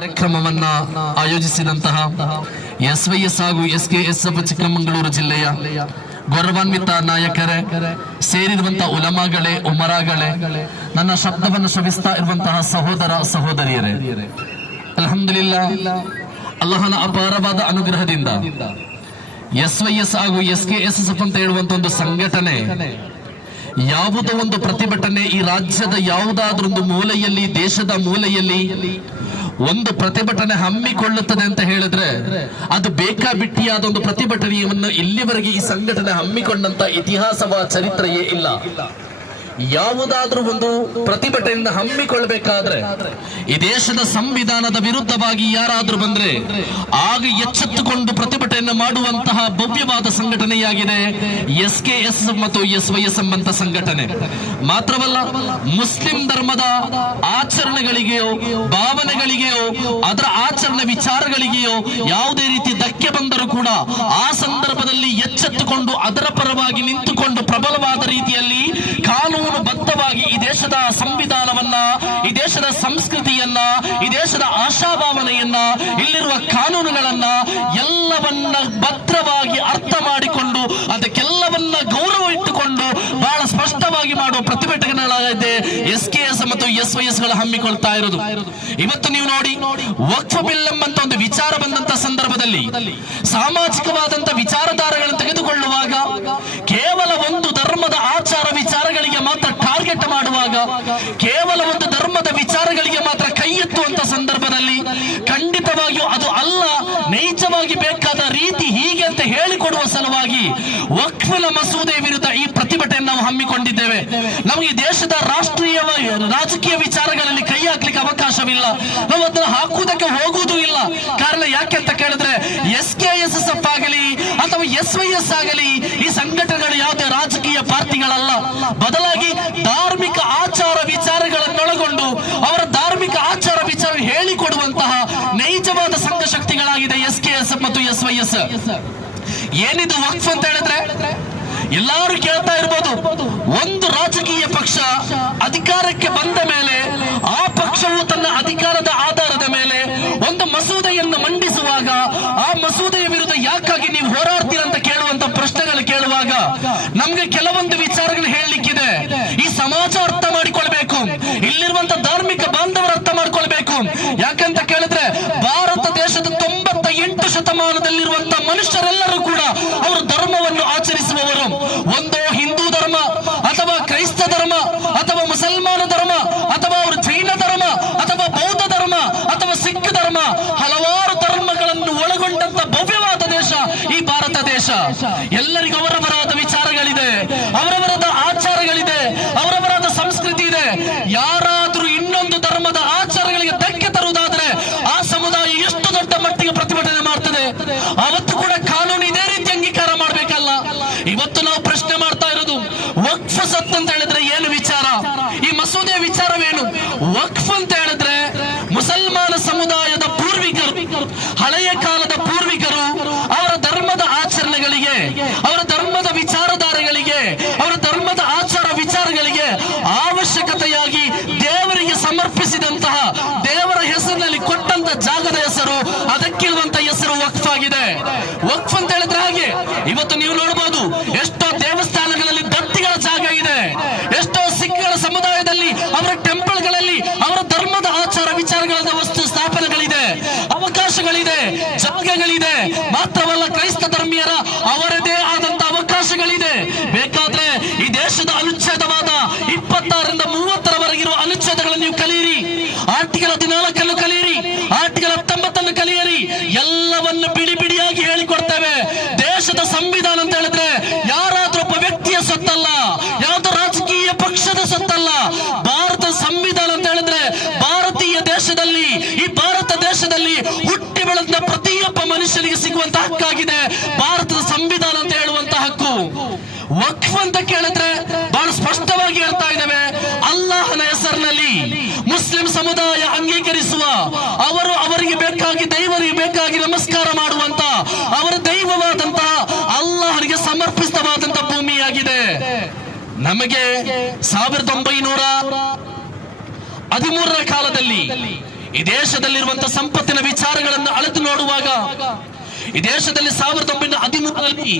ಕಾರ್ಯಕ್ರಮವನ್ನ ಆಯೋಜಿಸಿದಂತಹ ಎಸ್ವೈಎಸ್ ಹಾಗೂ ಎಸ್ಕೆಎಸ್ಎಫ್ ಚಿಕ್ಕಮಗಳೂರು ಜಿಲ್ಲೆಯ ಗೌರವಾನ್ವಿತ ನಾಯಕರೇ, ಸೇರಿರುವಂತಹ ಉಲಮಾಗಳೇ, ಉಮರಾಗಳೇ, ನನ್ನ ಶಬ್ದವನ್ನು ಶ್ರವಿಸ್ತಾ ಇರುವಂತಹ ಸಹೋದರ ಸಹೋದರಿಯರೇ, ಅಲ್ಹಮ್ದುಲಿಲ್ಲಾ, ಅಲ್ಲಾಹನ ಅಪಾರವಾದ ಅನುಗ್ರಹದಿಂದ ಎಸ್ವೈಎಸ್ ಹಾಗೂ ಎಸ್ಕೆಎಸ್ಎಫ್ ಅಂತ ಹೇಳುವಂತ ಒಂದು ಸಂಘಟನೆ ಯಾವುದೋ ಒಂದು ಪ್ರತಿಭಟನೆ ಈ ರಾಜ್ಯದ ಯಾವುದಾದ್ರೊಂದು ಮೂಲೆಯಲ್ಲಿ, ದೇಶದ ಮೂಲೆಯಲ್ಲಿ ಒಂದು ಪ್ರತಿಭಟನೆ ಹಮ್ಮಿಕೊಳ್ಳುತ್ತದೆ ಅಂತ ಹೇಳಿದ್ರೆ ಅದು ಬೇಕಾಬಿಟ್ಟಿಯಾದ ಒಂದು ಪ್ರತಿಭಟನೆಯನ್ನು ಇಲ್ಲಿವರೆಗೆ ಈ ಸಂಘಟನೆ ಹಮ್ಮಿಕೊಂಡಂತ ಇತಿಹಾಸವ ಚರಿತ್ರೆಯೇ ಇಲ್ಲ. ಯಾವುದಾದ್ರೂ ಒಂದು ಪ್ರತಿಭಟನೆಯನ್ನು ಹಮ್ಮಿಕೊಳ್ಳಬೇಕಾದ್ರೆ ಈ ದೇಶದ ಸಂವಿಧಾನದ ವಿರುದ್ಧವಾಗಿ ಯಾರಾದ್ರೂ ಬಂದ್ರೆ ಆಗ ಎಚ್ಚೆತ್ತುಕೊಂಡು ಪ್ರತಿಭಟನೆಯನ್ನು ಮಾಡುವಂತಹ ಭವ್ಯವಾದ ಸಂಘಟನೆಯಾಗಿದೆ ಎಸ್ಕೆಎಸ್ ಮತ್ತು ಎಸ್ವೈಎಸ್ ಎಂಬಂತ ಸಂಘಟನೆ. ಮಾತ್ರವಲ್ಲ, ಮುಸ್ಲಿಂ ಧರ್ಮದ ಆಚರಣೆಗಳಿಗೆಯೋ, ಭಾವನೆಗಳಿಗೆಯೋ, ಅದರ ಆಚರಣೆ ವಿಚಾರಗಳಿಗೆಯೋ ಯಾವುದೇ ರೀತಿ ಧಕ್ಕೆ ಬಂದರೂ ಕೂಡ ಆ ಸಂದರ್ಭದಲ್ಲಿ ಎಚ್ಚೆತ್ತುಕೊಂಡು ಅದರ ಪರವಾಗಿ ನಿಂತುಕೊಂಡು ಪ್ರಬಲವಾದ ರೀತಿಯಲ್ಲಿ ಕಾನೂನುಬದ್ಧವಾಗಿ ಈ ದೇಶದ ಸಂವಿಧಾನವನ್ನ, ಈ ದೇಶದ ಸಂಸ್ಕೃತಿಯನ್ನ, ಈ ದೇಶದ ಆಶಾಭಾವನೆಯನ್ನ, ಇಲ್ಲಿರುವ ಕಾನೂನುಗಳನ್ನ ಎಲ್ಲವನ್ನ ಭದ್ರವಾಗಿ ಅರ್ಥ ಮಾಡಿಕೊಂಡು ಅದಕ್ಕೆಲ್ಲವನ್ನ ಗೌರವ ಇಟ್ಟುಕೊಂಡು ಬಹಳ ಸ್ಪಷ್ಟವಾಗಿ ಮಾಡುವ ಪ್ರತಿಭಟನೆಗಳಾಗಿದೆ ಎಸ್ಕೆಎಸ್ ಮತ್ತು ಎಸ್ವೈಎಸ್ ಗಳು ಹಮ್ಮಿಕೊಳ್ತಾ ಇರೋದು. ಇವತ್ತು ನೀವು ನೋಡಿ, ವಕ್ಫ್ ಬಿಲ್ ಎಂಬಂತ ಒಂದು ವಿಚಾರ ಬಂದಂತ ಸಂದರ್ಭದಲ್ಲಿ ಸಾಮಾಜಿಕವಾದಂತ ವಿಚಾರಧಾರೆಗಳನ್ನು ತೆಗೆದುಕೊಳ್ಳುವಾಗ ಕೇವಲ ಒಂದು ಧರ್ಮದ ಆಚಾರ ವಿಚಾರಗಳಿಗೆ ಮಾತ್ರ ಟಾರ್ಗೆಟ್ ಮಾಡುವಾಗ, ಕೇವಲ ಒಂದು ಧರ್ಮದ ವಿಚಾರಗಳಿಗೆ ಮಾತ್ರ ಕೈ ಎತ್ತುವಂತ ಸಂದರ್ಭದಲ್ಲಿ ಖಂಡಿತವಾಗಿಯೂ ಅದು ಅಲ್ಲ, ನೈಜವಾಗಿ ಬೇಕಾದ ರೀತಿ ಹೀಗೆ ಅಂತ ಹೇಳಿಕೊಡುವ ಸಲುವಾಗಿ ವಕ್ಫ್ನ ಮಸೂದೆ ವಿರುದ್ಧ ಈ ಪ್ರತಿಭಟನೆ ನಾವು ಹಮ್ಮಿಕೊಂಡಿದ್ದೇವೆ. ನಮಗೆ ದೇಶದ ರಾಷ್ಟ್ರೀಯ ರಾಜಕೀಯ ವಿಚಾರಗಳಲ್ಲಿ ಕೈ ಹಾಕ್ಲಿಕ್ಕೆ ಅವಕಾಶವಿಲ್ಲ, ನಾವು ಅದನ್ನು ಹಾಕುವುದಕ್ಕೆ ಹೋಗುವುದೂ ಇಲ್ಲ. ಕಾರಣ ಯಾಕೆ ಅಂತ ಕೇಳಿದ್ರೆ ಎಸ್ಕೆಎಸ್ಎಫ್ ಆಗಲಿ ಅಥವಾ ಎಸ್ವೈಎಸ್ ಆಗಲಿ ಈ ಸಂಘಟನೆಗಳು ಯಾವುದೇ ರಾಜಕೀಯ ಪಾರ್ಟಿಗಳಲ್ಲ, ಬದಲಾಗಿ ಧಾರ್ಮಿಕ ಆಚಾರ ವಿಚಾರಗಳನ್ನೊಳಗೊಂಡು ಅವರ ಧಾರ್ಮಿಕ ಆಚಾರ ವಿಚಾರ ಹೇಳಿಕೊಡುವಂತಹ ನೈಜವಾದ ಸಂಘ ಶಕ್ತಿಗಳಾಗಿದೆ ಎಸ್ಕೆಎಸ್ಎಫ್ ಮತ್ತು ಎಸ್ವೈಎಸ್. ಏನಿದು ವಕ್ಫ್ ಅಂತ ಹೇಳಿದ್ರೆ ಎಲ್ಲರೂ ಕೇಳ್ತಾ ಇರ್ಬೋದು, ಒಂದು ರಾಜಕೀಯ ಪಕ್ಷ ಅಧಿಕಾರಕ್ಕೆ ಬಂದ ಮೇಲೆ ಆ ಪಕ್ಷವು ತನ್ನ ಅಧಿಕಾರದ ಆಧಾರದ ಮೇಲೆ ಒಂದು ಮಸೂದೆಯನ್ನು ಮಂಡಿಸುವಾಗ ಆ ಮಸೂದೆಯ ವಿರುದ್ಧ ಯಾಕಾಗಿ ನೀವು ಹೋರಾಡ್ತೀರ ಅಂತ ಕೇಳುವಂತ ಪ್ರಶ್ನೆಗಳು ಕೇಳುವಾಗ ನಮ್ಗೆ ಕೆಲವೊಂದು ವಿಚಾರಗಳು ಹೇಳಲಿಕ್ಕಿದೆ. ಈ ಸಮಾಜ ಅರ್ಥ ಮಾಡಿಕೊಳ್ಬೇಕು, ಇಲ್ಲಿರುವಂತ ಧಾರ್ಮಿಕ ಬಾಂಧವರು ಅರ್ಥ ಮಾಡ್ಕೊಳ್ಬೇಕು. ಯಾಕಂತ ಕೇಳಿದ್ರೆ ಭಾರತ ದೇಶದ 98% ಮನುಷ್ಯರೆಲ್ಲರೂ ಕೂಡ ಅವರು ಧರ್ಮವನ್ನು ಆಚರಿಸುವವರು. ಒಂದು ಹಿಂದೂ ಧರ್ಮ ಅಥವಾ ಕ್ರೈಸ್ತ ಧರ್ಮ ಅಥವಾ ಮುಸಲ್ಮಾನ ಧರ್ಮ ಅಥವಾ ಅವರು ಜೈನ ಧರ್ಮ ಅಥವಾ ಬೌದ್ಧ ಧರ್ಮ ಅಥವಾ ಸಿಖ್ ಧರ್ಮ, ಹಲವಾರು ಧರ್ಮಗಳನ್ನು ಒಳಗೊಂಡಂತ ಭವ್ಯವಾದ ದೇಶ ಈ ಭಾರತ ದೇಶ. ಎಲ್ಲರಿಗೂ ಅವರವರಾದ ವಿಚಾರಗಳಿದೆ, ಅವರವರಾದ ಆಚಾರಗಳಿದೆ, ಅವರವರಾದ ಸಂಸ್ಕೃತಿ ಇದೆ. ಯಾರಾದ್ರೂ ಇನ್ನೊಂದು ಧರ್ಮದ ಆಚಾರಗಳಿಗೆ ಧಕ್ಕೆ ತರುವುದಾದ್ರೆ ಆ ಸಮುದಾಯ ಎಷ್ಟು ದೊಡ್ಡ ಮಟ್ಟಿಗೆ ಪ್ರತಿಭಟನೆ ಮಾಡ್ತದೆ, ಅವತ್ತು ಕೂಡ ಕಾನೂನು ಇದೇ ರೀತಿ ಅಂಗೀಕಾರ ಮಾಡ್ಬೇಕಲ್ಲ. ಇವತ್ತು ನಾವು ಪ್ರಶ್ನೆ ಮಾಡ್ತಾ ಇರೋದು, ವಕ್ಫ್ ಸತ್ ಅಂತ ಹೇಳಿದ್ರೆ ಏನು ವಿಚಾರ, ಈ ಮಸೂದೆಯ ವಿಚಾರವೇನು? ವಕ್ಫ್ ಅಂತ ಹೇಳಿದ್ರೆ ಮುಸಲ್ಮಾನ ಸಮುದಾಯದ ಪೂರ್ವಿಕರು, ಹಳೆಯ ಕಾಲದ ಪೂರ್ವಿಕರು ಅವರ ಧರ್ಮದ ಆಚರಣೆಗಳಿಗೆ, ಅವರ ಧರ್ಮದ ವಿಚಾರಧಾರೆಗಳಿಗೆ, ಅವರ ಧರ್ಮದ ಆಚಾರ ವಿಚಾರಗಳಿಗೆ ಅವಶ್ಯಕತೆಯಾಗಿ ದೇವರಿಗೆ ಸಮರ್ಪಿಸಿದಂತಹ, ದೇವರ ಹೆಸರಿನಲ್ಲಿ ಕೊಟ್ಟಂತ ಜಾಗದ ಹೆಸರು, ಅದಕ್ಕಿರುವಂತ ಹೆಸರು ವಕ್ಫ್ ಆಗಿದೆ. ವಕ್ಫ್ ಅಂತ ಹೇಳಿದ್ರೆ ಹಾಗೆ ಇವತ್ತು ನೀವು ನೋಡಬಹುದು, ಎಷ್ಟೋ ದೇವಸ್ಥಾನಗಳಲ್ಲಿ ದತ್ತಿಗಳ ಜಾಗ ಇದೆ, ಎಷ್ಟೋ ಸಿಖ್ಗಳ ಸಮುದಾಯದಲ್ಲಿ ಅವರ ಟೆಂಪಲ್ಗಳಲ್ಲಿ ಅವರ ಧರ್ಮದ ಆಚಾರ ವಿಚಾರಗಳ ವಸ್ತು ಸ್ಥಾಪನೆಗಳಿದೆ, ಅವಕಾಶಗಳಿದೆ, ಜಾಗಗಳಿದೆ. ಮಾತ್ರವಲ್ಲ, ಕ್ರೈಸ್ತ ಧರ್ಮೀಯರ ಅವರದೇ ಆದಂತ ಅವಕಾಶಗಳಿದೆ. ಬೇಕಾದ್ರೆ ಈ ದೇಶದ ಅನುಚ್ಛೇದವಾದ 26ರಿಂದ 30ರವರೆಗಿರುವ ಅನುಚ್ಛೇದಗಳನ್ನು ನೀವು ಕಲಿಯಿರಿ, ಆರ್ಟಿಕಲ್ 14 ಕಲಿಯಿರಿ, ಆರ್ಟಿಕಲ್ 19 ಕಲಿಯಿರಿ, ಎಲ್ಲವನ್ನು ಬಿಡಿ ಬಿಡಿಯಾಗಿ ಹೇಳಿಕೊಡ್ತೇವೆ. ದೇಶದ ಸಂವಿಧಾನ ಅಂತ ಹೇಳಿದ್ರೆ ಯಾರಾದ್ರೂ ಒಬ್ಬ ವ್ಯಕ್ತಿಯ ಸೊತ್ತಲ್ಲ, ಯಾವುದೋ ರಾಜಕೀಯ ಪಕ್ಷದ ಸೊತ್ತಲ್ಲ. ಭಾರತ ಸಂವಿಧಾನ ಅಂತ ಹೇಳಿದ್ರೆ ಭಾರತೀಯ ದೇಶದಲ್ಲಿ, ಈ ಭಾರತ ದೇಶದಲ್ಲಿ ಹುಟ್ಟಿ ಬೆಳೆದ ಪ್ರತಿಯೊಬ್ಬ ಮನುಷ್ಯನಿಗೆ ಸಿಗುವಂತ ಹಕ್ಕಾಗಿದೆ ಭಾರತದ ಸಂವಿಧಾನ ಅಂತ ಹೇಳುವಂತ ಹಕ್ಕು. ವಕ್ಫ್ ಅಂತ ಕೇಳಿದ್ರೆ ಬಹಳ ಸ್ಪಷ್ಟವಾಗಿ ಹೇಳ್ತಾ ಇದ್ದೇವೆ, ಅಲ್ಲಾಹನ ಹೆಸರಿನಲ್ಲಿ ಮುಸ್ಲಿಂ ಸಮುದಾಯ ಅಂಗೀಕರಿಸುವ, ಅವರು ಅವರಿಗೆ ಬೇಕಾಗಿ, ದೈವರಿಗೆ ಬೇಕಾಗಿ ನಮಸ್ಕಾರ ಮಾಡುವಂತ, ಅವರ ದೈವವಾದಂತಹ ಅಲ್ಲಾಹನಿಗೆ ಸಮರ್ಪಿತವಾದಂತಹ ಭೂಮಿಯಾಗಿದೆ. ನಮಗೆ 1913ರ ಕಾಲದಲ್ಲಿ ಈ ದೇಶದಲ್ಲಿರುವಂತಹ ಸಂಪತ್ತಿನ ವಿಚಾರಗಳನ್ನು ಅಳೆದು ನೋಡುವಾಗ ಈ ದೇಶದಲ್ಲಿ 1913ರಲ್ಲಿ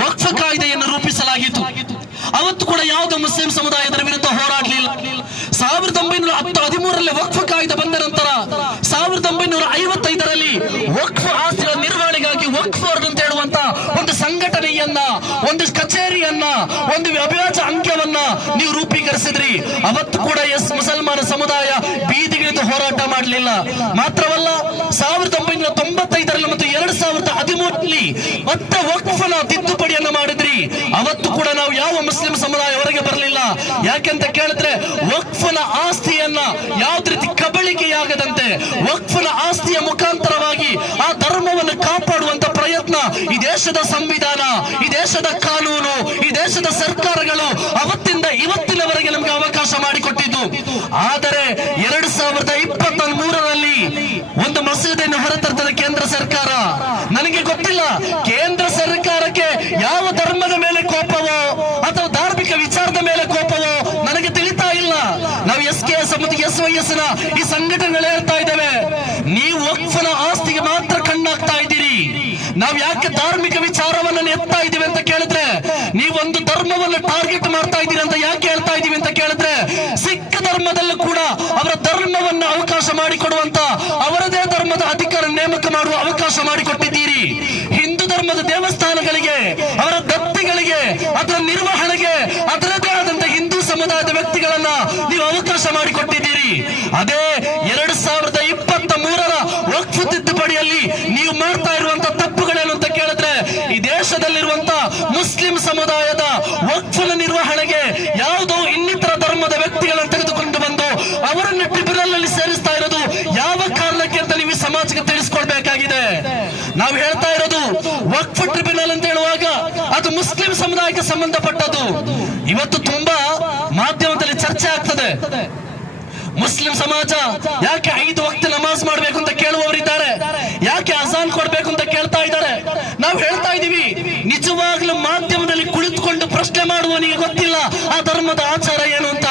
ವಕ್ಫ್ ಕಾಯ್ದೆಯನ್ನು ರೂಪಿಸಲಾಗಿತ್ತು. ಅವತ್ತು ಕೂಡ ಯಾವುದೇ ಮುಸ್ಲಿಂ ಸಮುದಾಯದ ವಿರುದ್ಧ ಹೋರಾಡಲಿಲ್ಲ. 1913ರಲ್ಲಿ ವಕ್ಫ್ ಕಾಯ್ದೆ ಬಂದ ನಂತರ 1955ರಲ್ಲಿ ವಕ್ಫ್ ಆಸ್ತಿಗಳ ನಿರ್ವಹಣೆಗಾಗಿ ವಕ್ಫ್ ಬೋರ್ಡ್ ಅಂತ ಹೇಳುವಂತ ಒಂದು ಸಂಘಟನೆಯನ್ನ, ಒಂದು ಕಚೇರಿಯನ್ನ, ಒಂದು ಅವಿಭಾಜ್ಯ ಅಂಗವನ್ನ ನೀವು ರೂಪೀಕರಿಸಿದ್ರಿ. ಅವತ್ತು ಕೂಡ ಮುಸಲ್ಮಾನ ಸಮುದಾಯ ಬೀದಿಗಿಳಿದು ಹೋರಾಟ ಮಾಡಲಿಲ್ಲ. ಮಾತ್ರವಲ್ಲ, 1995ರಲ್ಲಿ ಮತ್ತು 2013ರಲ್ಲಿ ಮತ್ತೆ ವಕ್ಫ್ನ ತಿದ್ದುಪಡಿಯನ್ನು ಮಾಡಿದ್ರಿ. ಅವತ್ತು ಕೂಡ ನಾವು ಯಾವ ಮುಸ್ಲಿಂ ಸಮುದಾಯ ಹೊರಗೆ ಬರಲಿಲ್ಲ. ಯಾಕೆಂತ ಕೇಳಿದ್ರೆ ವಕ್ಫ್ನ ಆಸ್ತಿಯನ್ನ ಯಾವುದೇ ರೀತಿ ಕಬಳಿಕೆಯಾಗದಂತೆ ವಕ್ಫ್ನ ಆಸ್ತಿಯ ಮುಖಾಂತರವಾಗಿ ಆ ಧರ್ಮವನ್ನು ಕಾಪಾಡುವಂತ ಪ್ರಯತ್ನ ಈ ದೇಶದ ಸಂವಿಧಾನ, ಈ ದೇಶದ ಕಾನೂನು, ಈ ದೇಶದ ಸರ್ಕಾರಗಳು ಅವತ್ತಿಂದ ಇವತ್ತಿನವರೆಗೆ ನಮಗೆ ಅವಕಾಶ ಮಾಡಿಕೊಟ್ಟಿದ್ದು. ಆದರೆ 2023ರಲ್ಲಿ ಒಂದು ಮಸೂದೆಯನ್ನು ಹೊರತರ್ತದೆ ಕೇಂದ್ರ ಸರ್ಕಾರ. ನನಗೆ ಗೊತ್ತಿಲ್ಲ ಕೇಂದ್ರ ಸರ್ಕಾರಕ್ಕೆ ಯಾವ ಧರ್ಮದ ಮೇಲೆ ಕೋಪವೋ ಅಥವಾ ಧಾರ್ಮಿಕ ವಿಚಾರದ ಮೇಲೆ ಕೋಪವೋ ನನಗೆ ತಿಳಿತಾ ಇಲ್ಲ. ನಾವು SKS ಮತ್ತು SYS ನ ಈ ಸಂಘಟನೆಗಳು ಹೇಳ್ತಾ ಇದ್ದೇವೆ, ನೀವು ವಕ್ಫ್ನ ಆಸ್ತಿಗೆ ಮಾತ್ರ ಕಣ್ಣಾಗ್ತಾ ಇದ್ದೀರಿ. ನಾವು ಯಾಕೆ ಧಾರ್ಮಿಕ ವಿಚಾರವನ್ನು ಎತ್ತಾ ಇದ್ದೀವಿ ಅಂತ ಕೇಳಿದ್ರೆ, ನೀವೊಂದು ಧರ್ಮವನ್ನು ಟಾರ್ಗೆಟ್ ಮಾಡ್ತಾ ಇದ್ದೀರಿ ಅಂತ ಯಾಕೆ ಹೇಳ್ತಾ ಇದ್ದೀವಿ ಅಂತ ಕೇಳಿದ್ರೆ, ಸಿಖ್ ಧರ್ಮದಲ್ಲೂ ಕೂಡ ಅವರ ಧರ್ಮವನ್ನು ಅವಕಾಶ ಮಾಡಿಕೊಡುವಂತ, ಅವರದೇ ಧರ್ಮದ ಅಧಿಕಾರ ನೇಮಕ ಮಾಡುವ ಅವಕಾಶ ಮಾಡಿಕೊಟ್ಟಿದ್ದೀರಿ. ಹಿಂದೂ ಧರ್ಮದ ದೇವಸ್ಥಾನಗಳಿಗೆ, ಅವರ ದತ್ತಿಗಳಿಗೆ, ಅದರ ನಿರ್ವಹಣೆಗೆ ಅದರದೇ ಆದಂತ ಹಿಂದೂ ಸಮುದಾಯದ ವ್ಯಕ್ತಿಗಳನ್ನ ನೀವು ಅವಕಾಶ ಮಾಡಿಕೊಟ್ಟಿದ್ದೀರಿ. ಅದೇ 2023ರ ವಕ್ಫ್ ತಿದ್ದುಪಡಿಯಲ್ಲಿ ನೀವು ಮಾಡ್ತಾ ಇರುವಂತಹ ತಪ್ಪುಗಳೇನು ಅಂತ ಕೇಳಿದ್ರೆ, ಈ ದೇಶದಲ್ಲಿರುವಂತ ಮುಸ್ಲಿಂ ಸಮುದಾಯದ ವಕ್ಫ್ನ ನಿರ್ವಹಣೆಗೆ ಯಾವುದೋ ಇನ್ನಿತರ ಧರ್ಮದ ವ್ಯಕ್ತಿಗಳನ್ನು ತೆಗೆದುಕೊಂಡು ಬಂದು ಅವರನ್ನು ಟ್ರಿಬ್ಯುನಲ್ ನಲ್ಲಿ ಸೇರಿಸ್ತಾ ಇರೋದು ಯಾವ ಕಾರಣಕ್ಕೆ ಅಂತ ನೀವು ಸಮಾಜಕ್ಕೆ ತಿಳಿಸ್ಕೊಡ್ಬೇಕಾಗಿದೆ. ನಾವು ಹೇಳ್ತಾ ಇರೋದು ವಕ್ಫ್ ಟ್ರಿಬ್ಯುನಲ್ ಅಂತ ಹೇಳುವಾಗ ಅದು ಮುಸ್ಲಿಂ ಸಮುದಾಯಕ್ಕೆ ಸಂಬಂಧಪಟ್ಟದ್ದು. ಇವತ್ತು ತುಂಬಾ ಮಾಧ್ಯಮದಲ್ಲಿ ಚರ್ಚೆ ಆಗ್ತದೆ, ಮುಸ್ಲಿಂ ಸಮಾಜ ಯಾಕೆ 5 ವಕ್ತ ನಮಾಜ್ ಮಾಡಬೇಕು ಅಂತ ಕೇಳುವವರಿದ್ದಾರೆ, ಯಾಕೆ ಅಜಾನ್ ಕೊಡ್ಬೇಕು ಅಂತ ಕೇಳ್ತಾ ಇದ್ದಾರೆ. ನಾವು ಹೇಳ್ತಾ ಇದೀವಿ, ನಿಜವಾಗ್ಲೂ ಮಾಧ್ಯಮದಲ್ಲಿ ಕುಳಿತುಕೊಂಡು ಪ್ರಶ್ನೆ ಮಾಡುವವನಿಗೆ ಗೊತ್ತಿಲ್ಲ ಆ ಧರ್ಮದ ಆಚಾರ ಏನು ಅಂತ.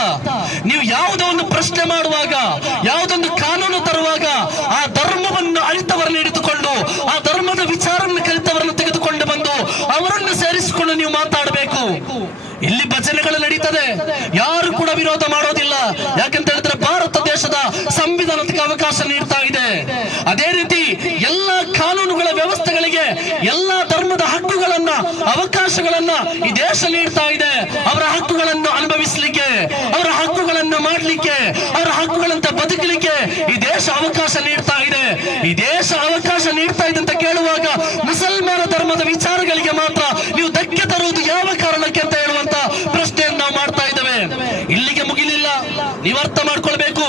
ನೀವು ಯಾವುದೋ ಒಂದು ಪ್ರಶ್ನೆ ಮಾಡುವಾಗ, ಯಾವುದೊಂದು ಕಾನೂನು ತರುವಾಗ ಆ ಧರ್ಮವನ್ನು ಅರಿತವರನ್ನು ಹಿಡಿದುಕೊಂಡು, ಆ ಧರ್ಮದ ವಿಚಾರವನ್ನು ಕಲಿತವರನ್ನು ತೆಗೆದುಕೊಂಡು ಬಂದು ಅವರನ್ನು ಸೇರಿಸಿಕೊಂಡು ನೀವು ಮಾತಾಡಬೇಕು. ಇಲ್ಲಿ ಭಜನೆಗಳು ನಡೀತದೆ, ಯಾರು ಕೂಡ ವಿರೋಧ ಮಾಡೋದಿಲ್ಲ. ಯಾಕಂತ ಹೇಳಿದ್ರೆ ಭಾರತ ದೇಶದ ಸಂವಿಧಾನಕ್ಕೆ ಅವಕಾಶ ನೀಡ್ತಾ ಇದೆ. ಅದೇ ರೀತಿ ಎಲ್ಲ ಕಾನೂನುಗಳ ವ್ಯವಸ್ಥೆಗಳಿಗೆ ಎಲ್ಲ ಧರ್ಮದ ಹಕ್ಕುಗಳನ್ನ, ಅವಕಾಶಗಳನ್ನ ಈ ದೇಶ ನೀಡ್ತಾ ಇದೆ. ಅವರ ಹಕ್ಕುಗಳನ್ನು ಅನುಭವಿಸಲಿಕ್ಕೆ, ಅವರ ಹಕ್ಕುಗಳನ್ನು ಮಾಡಲಿಕ್ಕೆ, ಅವರ ಹಕ್ಕುಗಳಂತ ಬದುಕಲಿಕ್ಕೆ ಈ ದೇಶ ಅವಕಾಶ ನೀಡ್ತಾ ಇದೆ. ಈ ದೇಶ ಅವಕಾಶ ನೀಡ್ತಾ ಇದೆ ಅಂತ ಕೇಳುವಾಗ ಮುಸಲ್ಮಾನ ಧರ್ಮದ ವಿಚಾರಗಳಿಗೆ ಮಾತ್ರ ನೀವು ಧಕ್ಕೆ ತರುವುದು ಯಾವ ಕಾರಣಕ್ಕೆ ಅಂತ ಹೇಳುವಂತ ಪ್ರಶ್ನೆಯನ್ನು ನಾವು ಮಾಡ್ತಾ ಇದ್ದೇವೆ. ಇಲ್ಲಿಗೆ ಮುಗಿಲಿಲ್ಲ, ನೀವು ಅರ್ಥ ಮಾಡ್ಕೊಳ್ಬೇಕು.